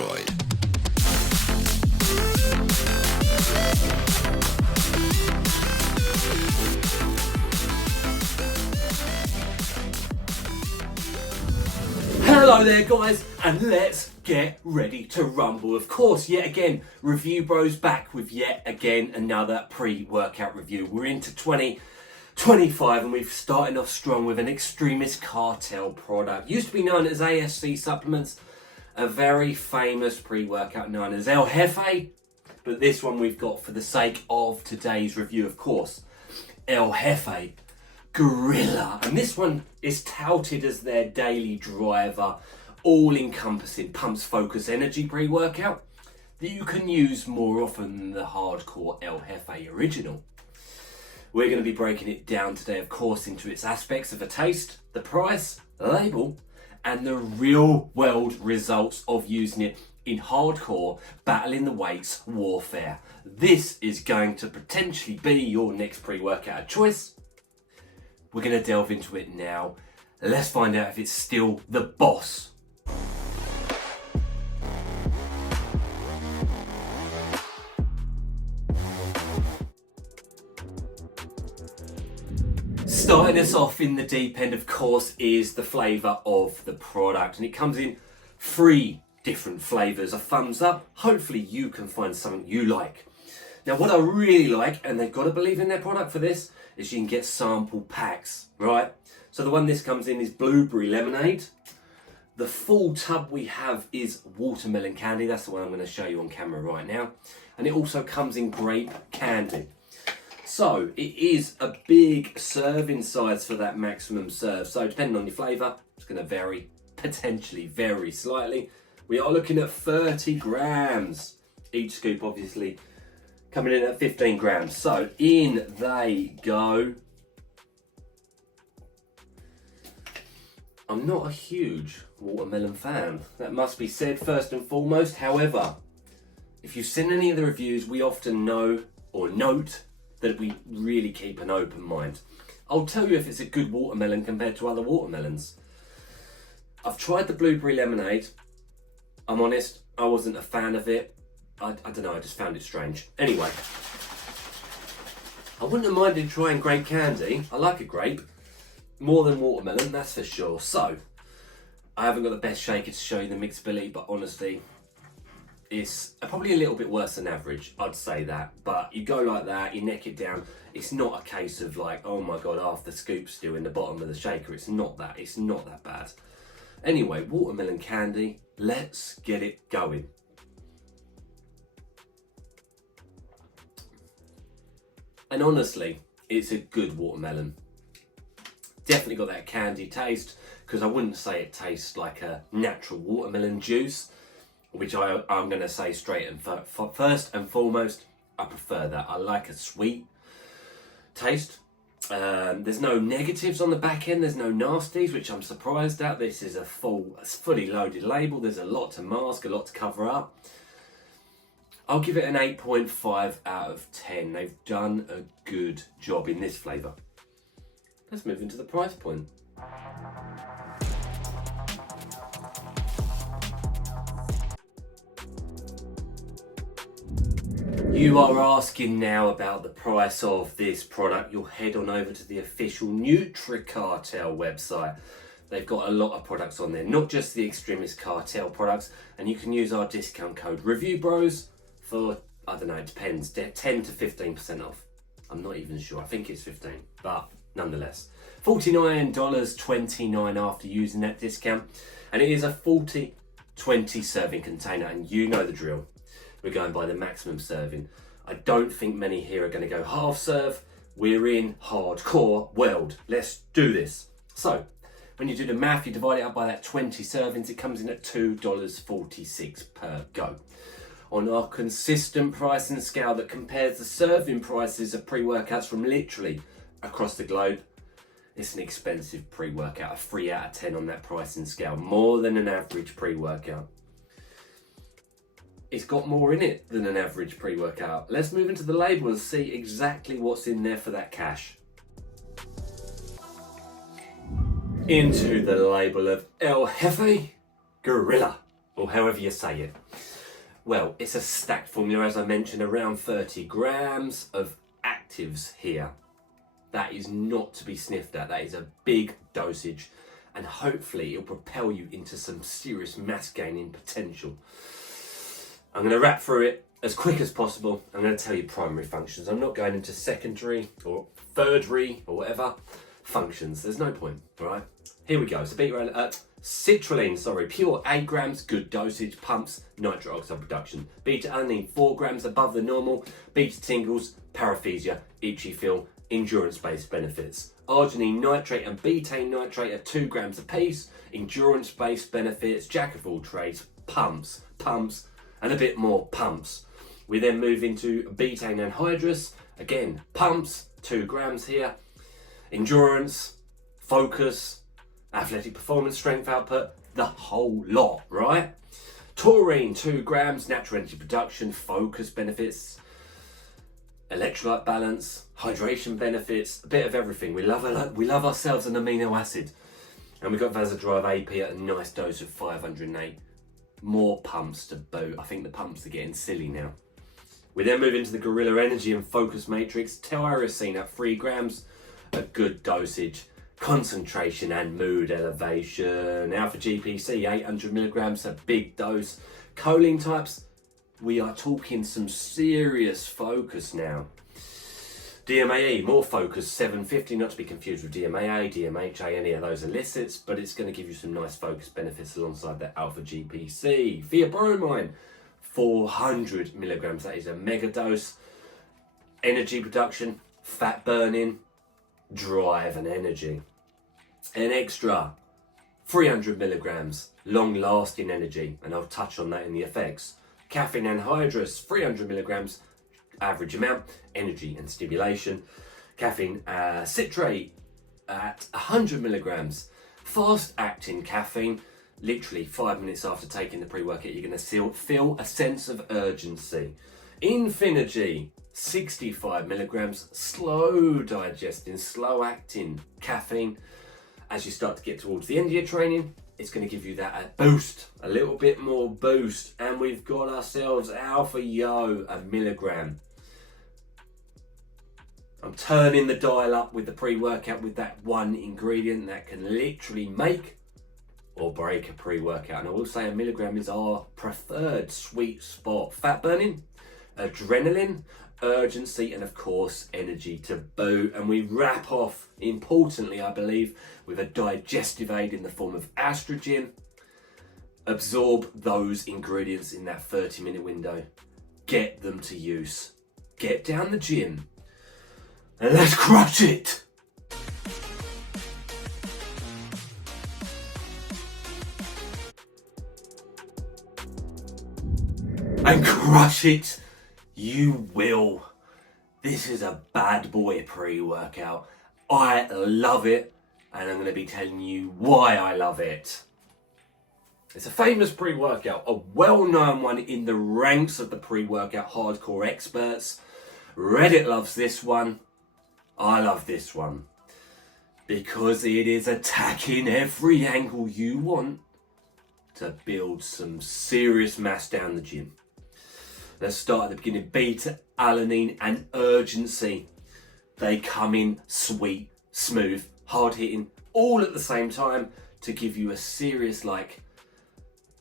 destroyed. Hello there guys, and let's get ready to rumble. Of course, yet again, Review Bros back with yet again another pre-workout review. We're into 2025 and we've started off strong with an Xtremis Cartel product. Used to be known as ASC Supplements, a very famous pre-workout known as El Jefe, but this one we've got for the sake of today's review, of course, El Jefe Guerilla, and this one is touted as their daily driver, all-encompassing pumps focus energy pre-workout that you can use more often than the hardcore El Jefe original. We're going to be breaking it down today, of course, into its aspects of a taste, the price, the label, and the real world results of using it in hardcore battling the weights warfare. This is going to potentially be your next pre-workout choice. We're going to delve into it now. Let's find out if it's still the boss. Starting us off in the deep end, of course, is the flavour of the product. And it comes in 3 different flavours. A thumbs up. Hopefully you can find something you like. Now, what I really like, and they've got to believe in their product for this, is you can get sample packs, right? So the one this comes in is blueberry lemonade. The full tub we have is watermelon candy. That's the one I'm going to show you on camera right now. And it also comes in grape candy. So it is a big serving size for that maximum serve. So depending on your flavour, it's going to vary, potentially vary slightly. We are looking at 30 grams. Each scoop, obviously, coming in at 15 grams. So in they go. I'm not a huge watermelon fan. That must be said first and foremost. However, if you've seen any of the reviews, we often know or note that we really keep an open mind. I'll tell you if it's a good watermelon compared to other watermelons. I've tried the blueberry lemonade. I'm honest, I wasn't a fan of it. I don't know, I just found it strange. Anyway, I wouldn't have minded trying grape candy. I like a grape more than watermelon, that's for sure. So, I haven't got the best shaker to show you the mixability, but honestly, it's probably a little bit worse than average, I'd say that. But you go like that, you neck it down. It's not a case of like, oh my God, half the scoop's still in the bottom of the shaker. It's not that bad. Anyway, watermelon candy, let's get it going. And honestly, it's a good watermelon. Definitely got that candy taste, because I wouldn't say it tastes like a natural watermelon juice, which I'm going to say straight and first and foremost, I prefer that. I like a sweet taste. There's no negatives on the back end. There's no nasties, which I'm surprised at. This is a fully loaded label. There's a lot to mask, a lot to cover up. I'll give it an 8.5 out of 10. They've done a good job in this flavour. Let's move into the price point. You are asking now about the price of this product. You'll head on over to the official Xtremis Cartel website. They've got a lot of products on there, not just the Xtremis Cartel products, and you can use our discount code REVIEWBROS for, I don't know, it depends, 10 to 15% off. I'm not even sure, I think it's 15, but nonetheless. $49.29 after using that discount, and it is a 40-20 serving container, and you know the drill. We're going by the maximum serving. I don't think many here are going to go half serve. We're in hardcore world. Let's do this. So, when you do the math, you divide it up by that 20 servings, it comes in at $2.46 per go. On our consistent pricing scale that compares the serving prices of pre-workouts from literally across the globe, it's an expensive pre-workout, a 3 out of 10 on that pricing scale, more than an average pre-workout. It's got more in it than an average pre-workout. Let's move into the label and see exactly what's in there for that cash. Into the label of El Jefe Guerilla, or however you say it. Well, it's a stacked formula, as I mentioned, around 30 grams of actives here. That is not to be sniffed at. That is a big dosage, and hopefully it'll propel you into some serious mass gaining potential. I'm going to wrap through it as quick as possible. I'm going to tell you primary functions. I'm not going into secondary or thirdary or whatever functions. There's no point, all right? Here we go. So citrulline, pure 8 grams, good dosage, pumps nitric oxide production. Beta-alanine, 4 grams above the normal. Beta tingles, paresthesia, itchy feel, endurance-based benefits. Arginine nitrate and betaine nitrate are 2 grams apiece. Endurance-based benefits, jack of all trades, pumps, and a bit more pumps. We then move into betaine anhydrous. Again, pumps, 2 grams here. Endurance, focus, athletic performance, strength output, the whole lot, right? Taurine, 2 grams, natural energy production, focus benefits, electrolyte balance, hydration benefits, a bit of everything. We love ourselves an amino acid. And we've got vasodrive AP at a nice dose of 508. More pumps to boot. I think the pumps are getting silly now. We then move into the Guerilla Energy and Focus Matrix. Tyrosine at 3 grams, a good dosage. Concentration and mood elevation. Alpha GPC, 800 milligrams, a big dose. Choline types, we are talking some serious focus now. DMAE, more focus, 750, not to be confused with DMAA, DMHA, any of those illicits, but it's going to give you some nice focus benefits alongside that alpha GPC. Theobromine, 400 milligrams, that is a mega dose. Energy production, fat burning, drive and energy. An extra 300 milligrams, long lasting energy, and I'll touch on that in the effects. Caffeine anhydrous, 300 milligrams, average amount, energy and stimulation. Caffeine citrate at 100 milligrams, fast acting caffeine. Literally 5 minutes after taking the pre-workout, you're going to feel a sense of urgency. Infinergy, 65 milligrams, slow digesting, slow acting caffeine. As you start to get towards the end of your training, it's going to give you that boost, a little bit more boost. And we've got ourselves Alpha Yo, a milligram. I'm turning the dial up with the pre-workout with that one ingredient that can literally make or break a pre-workout. And I will say a milligram is our preferred sweet spot. Fat burning, adrenaline, urgency, and of course energy to boot. And we wrap off, importantly I believe, with a digestive aid in the form of estrogen. Absorb those ingredients in that 30-minute window. Get them to use. Get down the gym and let's crush it. And crush it you will. This is a bad boy pre-workout. I love it, and I'm going to be telling you why I love it. It's a famous pre-workout, a well-known one in the ranks of the pre-workout hardcore experts. Reddit loves this one. I love this one because it is attacking every angle you want to build some serious mass down the gym. Let's start at the beginning. Beta, alanine, and urgency. They come in sweet, smooth, hard hitting, all at the same time to give you a serious,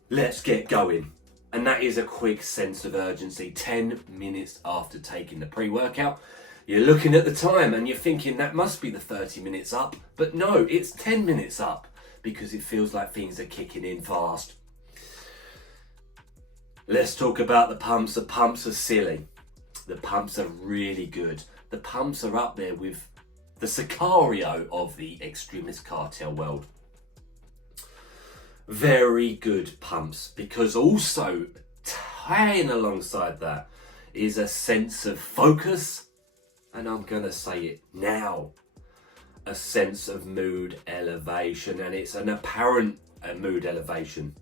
let's get going. And that is a quick sense of urgency. 10 minutes after taking the pre-workout, you're looking at the time and you're thinking that must be the 30 minutes up. But no, it's 10 minutes up because it feels like things are kicking in fast. Let's talk about the pumps. The pumps are silly. The pumps are really good. The pumps are up there with the Sicario of the Xtremis Cartel world. Very good pumps, because also tying alongside that is a sense of focus, and I'm gonna say it now, a sense of mood elevation, and it's an apparent mood elevation.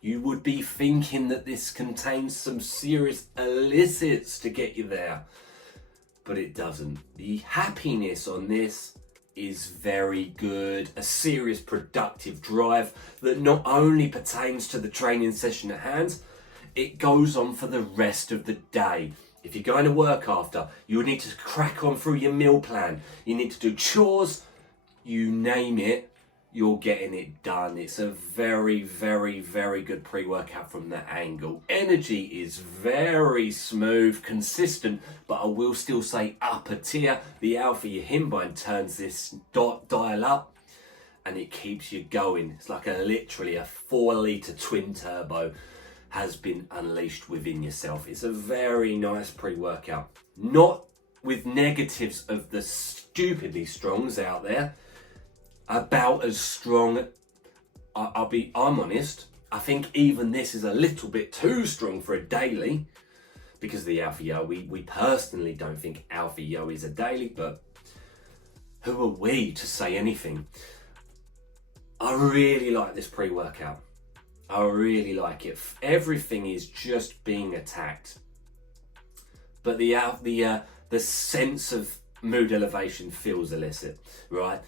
You would be thinking that this contains some serious illicits to get you there, but it doesn't. The happiness on this is very good, a serious productive drive that not only pertains to the training session at hand, it goes on for the rest of the day. If you're going to work after, you need to crack on through your meal plan. You need to do chores, you name it, you're getting it done. It's a very, very, very good pre-workout from that angle. Energy is very smooth, consistent, but I will still say upper tier. The alpha yohimbine turns this dial up and it keeps you going. It's like literally a 4-litre twin turbo has been unleashed within yourself. It's a very nice pre-workout. Not with negatives of the stupidly strongs out there. About as strong, I'm honest, I think even this is a little bit too strong for a daily because of the Alpha Yo. We personally don't think Alpha Yo is a daily, but who are we to say anything? I really like this pre-workout. I really like it. Everything is just being attacked. But the sense of mood elevation feels illicit, right?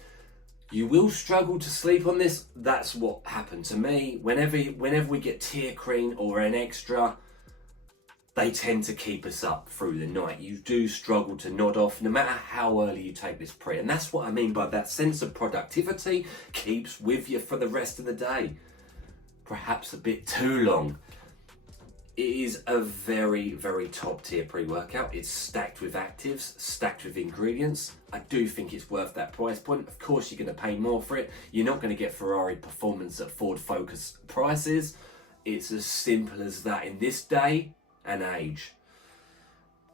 You will struggle to sleep on this. That's what happened to me. Whenever we get tier cream or an extra, they tend to keep us up through the night. You do struggle to nod off no matter how early you take this pre. And that's what I mean by that sense of productivity keeps with you for the rest of the day. Perhaps a bit too long. It is a very, very top tier pre-workout. It's stacked with actives, stacked with ingredients. I do think it's worth that price point. Of course, you're going to pay more for it. You're not going to get Ferrari performance at Ford Focus prices. It's as simple as that in this day and age.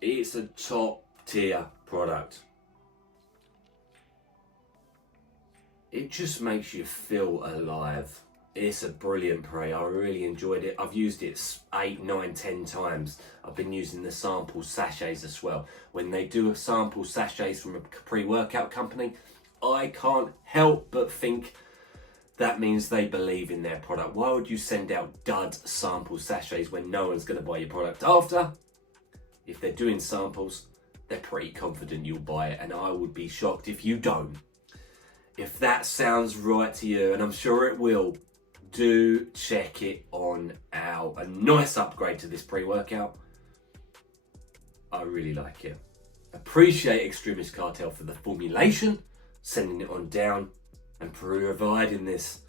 It's a top tier product. It just makes you feel alive. It's a brilliant pre. I really enjoyed it. I've used it 8, 9, 10 times. I've been using the sample sachets as well. When they do a sample sachets from a pre-workout company, I can't help but think that means they believe in their product. Why would you send out dud sample sachets when no one's going to buy your product after? If they're doing samples, they're pretty confident you'll buy it, and I would be shocked if you don't. If that sounds right to you, and I'm sure it will, do check it on out. A nice upgrade to this pre-workout. I really like it. Appreciate Xtremis Cartel for the formulation, sending it on down and providing this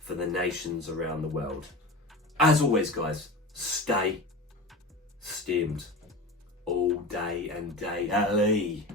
for the nations around the world. As always, guys, stay stimmed all day and daily.